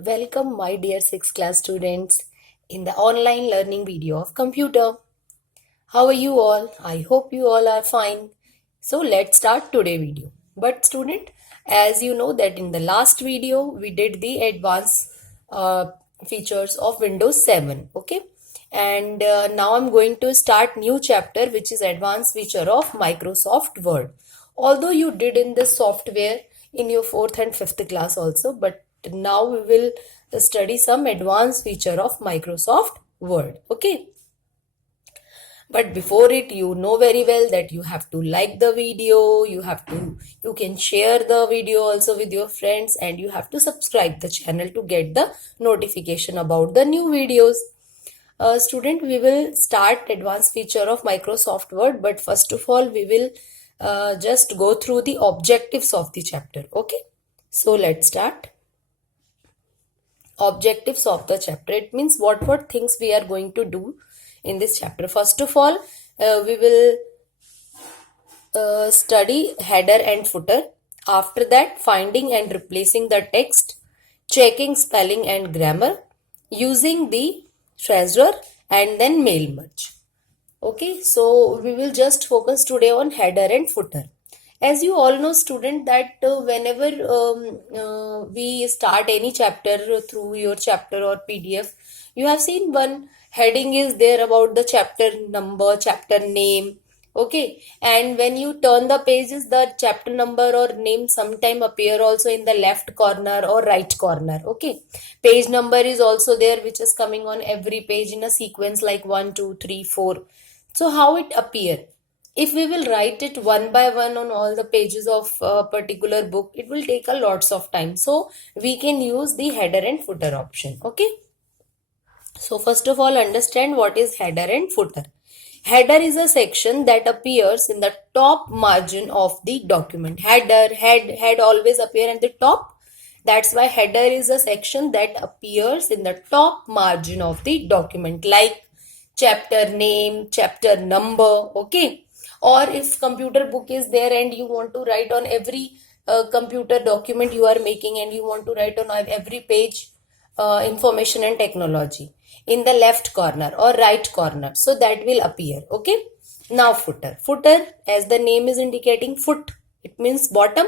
Welcome, my dear 6th class students, in the online learning video of computer. How are you all? I hope you all are fine. So let's start today video. But student, as you know that in the last video we did the advanced features of Windows 7. Okay, and now I'm going to start new chapter which is advanced feature of Microsoft Word. Although you did in this software in your 4th and 5th class also, but now we will study some advanced feature of Microsoft Word. Okay, but before it, you know very well that you have to like the video, you can share the video also with your friends, and you have to subscribe the channel to get the notification about the new videos. Student, we will start advanced feature of Microsoft Word, but first of all we will just go through the objectives of the chapter. Okay, so let's start. Objectives of the chapter, it means what things we are going to do in this chapter. First of all, we will study header and footer. After that, finding and replacing the text, checking spelling and grammar, using the treasurer, and then mail merge. Okay, so we will just focus today on header and footer. As you all know, student, that whenever we start any chapter through your chapter or PDF, you have seen one heading is there about the chapter number, chapter name. Okay, and when you turn the pages, the chapter number or name sometime appear also in the left corner or right corner. Okay, page number is also there, which is coming on every page in a sequence like 1, 2, 3, 4. So how it appear? If we will write it one by one on all the pages of a particular book, it will take a lots of time. So we can use the header and footer option. Okay. So first of all, understand what is header and footer. Header is a section that appears in the top margin of the document. Head always appear at the top. That's why header is a section that appears in the top margin of the document, like chapter name, chapter number. Okay, or if computer book is there and you want to write on every computer document you are making, and you want to write on every page information and technology in the left corner or right corner, so that will appear. Okay, now footer, as the name is indicating, foot, it means bottom.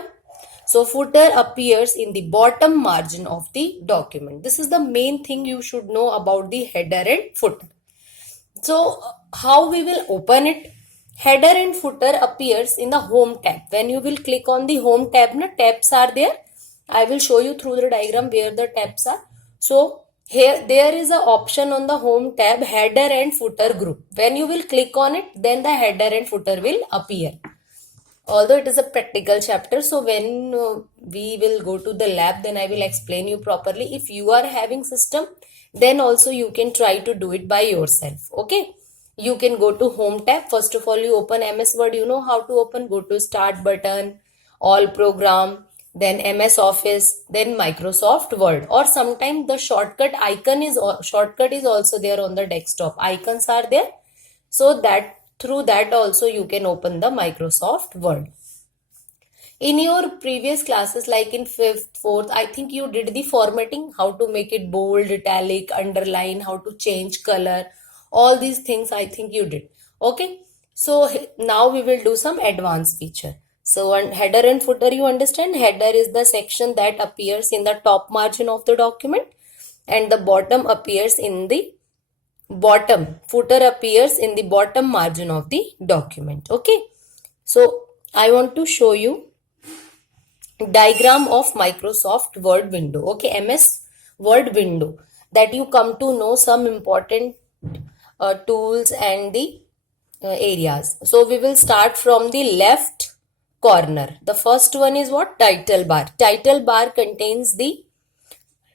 So footer appears in the bottom margin of the document. This is the main thing you should know about the header and footer. So how we will open it? Header and footer appears in the home tab. When you will click on the home tab, tabs are there. I will show you through the diagram where the tabs are. So here there is an option on the home tab, header and footer group. When you will click on it, then the header and footer will appear. Although it is a practical chapter, so when we will go to the lab, then I will explain you properly. If you are having system, then also you can try to do it by yourself. Okay, you can go to home tab. First of all, you open MS Word. You know how to open. Go to start button, all program, then MS Office, then Microsoft Word. Or sometimes the shortcut is also there on the desktop. Icons are there, so that through that also you can open the Microsoft Word. In your previous classes, like in 5th, 4th, I think you did the formatting, how to make it bold, italic, underline, how to change color. All these things I think you did. Okay, so now we will do some advanced feature. So header and footer, you understand, header is the section that appears in the top margin of the document, and the bottom appears in the footer appears in the bottom margin of the document. Okay, so I want to show you diagram of Microsoft Word window. Okay, MS Word window, that you come to know some important tools and the areas. So we will start from the left corner. The first one is what? Title bar. Title bar contains the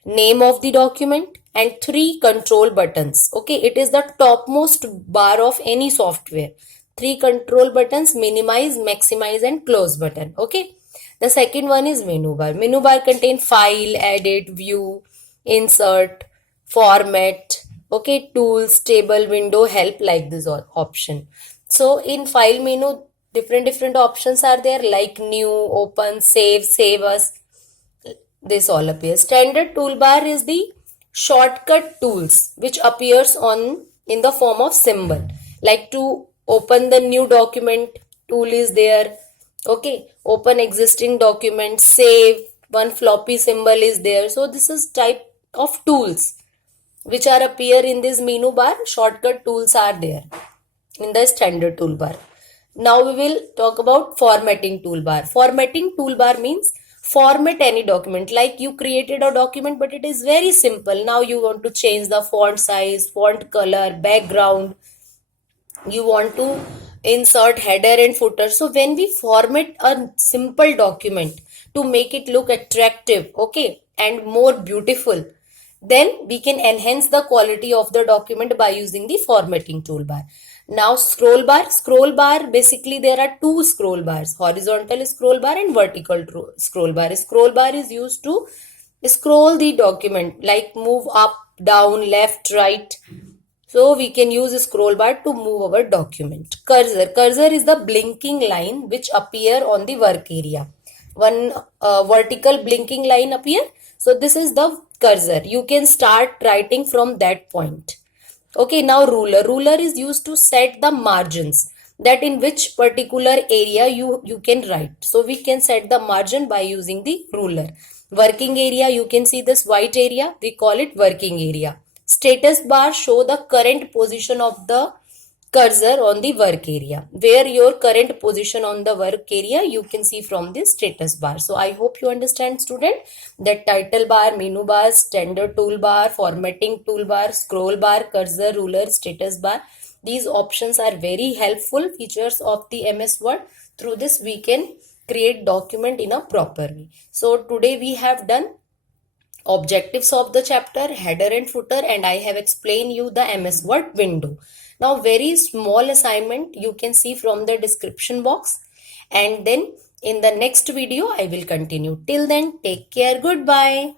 name of the document and 3 control buttons. Okay, it is the topmost bar of any software. 3 control buttons: minimize, maximize, and close button. Okay, the second one is menu bar. Menu bar contains file, edit, view, insert, format. Okay, tools, table, window, help, like this option. So in file menu, different options are there, like new, open, save, save as. this all appears. Standard toolbar is the shortcut tools which appears on in the form of symbol. Like to open the new document, tool is there. Okay, open existing document, save, one floppy symbol is there. So this is type of tools which are appear in this menu bar. Shortcut tools are there in the standard toolbar. Now we will talk about formatting toolbar. Formatting toolbar means format any document. Like you created a document but it is very simple. Now you want to change the font size, font color, background. You want to insert header and footer. So when we format a simple document to make it look attractive, okay, and more beautiful, then we can enhance the quality of the document by using the formatting toolbar. Now scroll bar, basically there are two scroll bars, horizontal scroll bar and vertical scroll bar. Scroll bar is used to scroll the document, like move up, down, left, right. So we can use a scroll bar to move our document. Cursor is the blinking line which appear on the work area. One vertical blinking line appear. So this is the cursor. You can start writing from that point. Okay, now ruler. Ruler is used to set the margins, that in which particular area you can write. So we can set the margin by using the ruler. Working area, you can see this white area. We call it working area. Status bar show the current position of the cursor on the work area. Where your current position on the work area you can see from this status bar. So I hope you understand, student, that title bar, menu bar, standard toolbar, formatting toolbar, scroll bar, cursor, ruler, status bar. These options are very helpful features of the MS Word. Through this we can create document in a proper way. So today we have done objectives of the chapter, header and footer, and I have explained you the MS Word window. Now very small assignment you can see from the description box, and then in the next video I will continue. Till then, take care. Goodbye.